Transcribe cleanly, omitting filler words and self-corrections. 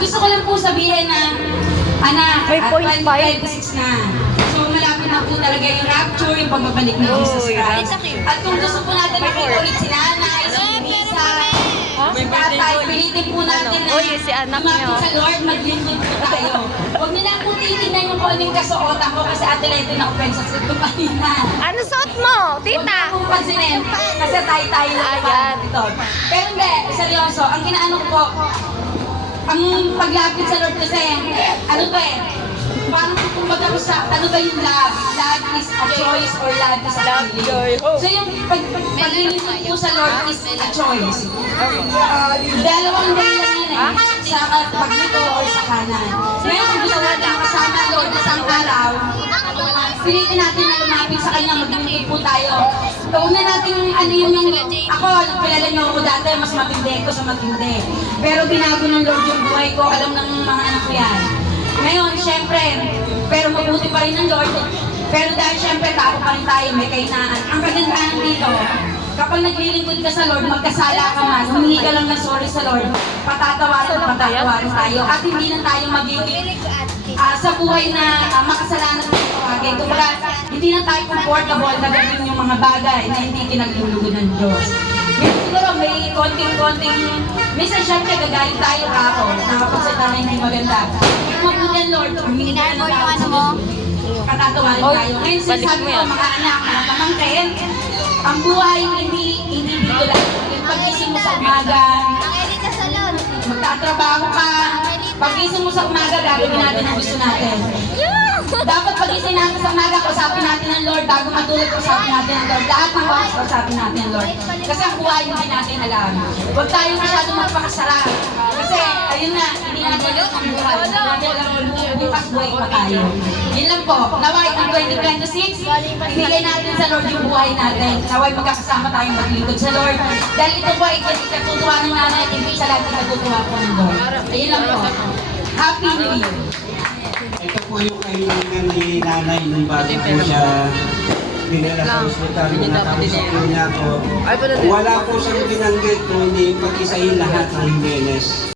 Gusto ko lang po sabihin na, anak, May at point 2026 na. So, malapit na po talaga yung rapture, yung pagbabalik ni Jesus Christ. At kung gusto po natin makita ulit si nanay, si Lisa, si tatay, pilitin po natin na Uy, si anak niyo. lumapit sa Lord, maglingkod po tayo. Huwag niyo lang po titignan yung kung anong kasuotan ko kasi Ate Lento na offense sa ito kanina. Ano suot mo, Huwag tita? na pong pansinin kasi tayo na Ayan. ito. Pero hindi, seryoso, ang ginaano ko po, ang paglapit sa Lord kasi, ano ba eh, parang kumbaga ko sa, ano ba yung love? Love is a choice or love is a feeling. So yung paglilingkod po sa Lord is a choice. Dalawang dahilan yan eh, sa paglito or sa kanan. Ngayon kung gusto natin makasama ang Lord isang araw, pilitin natin na lumapit sa Kanya, maglingkod po tayo. Una natin, ano yung ako, kilala niyo ako dati, mas matindi ko sa matindi. Pero binago ng Lord yung buhay ko, alam ng mga anak ko yan. Ngayon, syempre, pero mabuti pa rin ng Lord. Pero dahil syempre, tao pa rin tayo, may kainaan. Ang kagandahan dito, kapag naglilingkod ka sa Lord, magkasala ka man, humingi ka lang ng sorry sa Lord, patatawarin tayo. At hindi na tayo magiging sa buhay na makasalanan ng tawagin. Kumbaga, hindi na tayo comfortable na gawin yung mga bagay na hindi kinaglulugan ng Diyos. Ngayon siguro may konting-konting, minsan syempre gagaling tayo ako, nakapagsalita na hindi maganda. Kung mabuti ang Lord, humingi ka na ng tawag sa Diyos. Patatawarin tayo. Ngayon sinasabi ko, mga anak, mga pamangkin, ang buhay hindi dito lang. Yung pag-ising mo sa umaga, magtatrabaho ka, pag-ising mo sa umaga, gagawin natin ang gusto natin. Dapat pag-ising natin sa umaga, kausapin natin ang Lord. Bago matulog, kausapin natin ang Lord. Lahat ng oras, kausapin natin ang Lord. Kasi ang buhay hindi natin alam. Huwag tayo masyadong magpakasarap. Kasi, ayun na, hindi natin alam ang buhay. Hindi natin alam ang bukas buhay pa tayo. Yun lang po. Naway, ang 2026, ibigay natin sa Lord yung buhay natin. Naway, magkakasama tayong maglingkod sa Lord. Dahil ito po ay katutuwa ng nanay, hindi sa lahat katutuwa po ng Lord. Ayun lang po. Happy New Year! Ito po yung kailangan ni nanay nung bago po siya dinala sa ospital. Nakausap po niya ako. Wala po siyang binanggit kung hindi pag-isahin lahat ng Jimenez.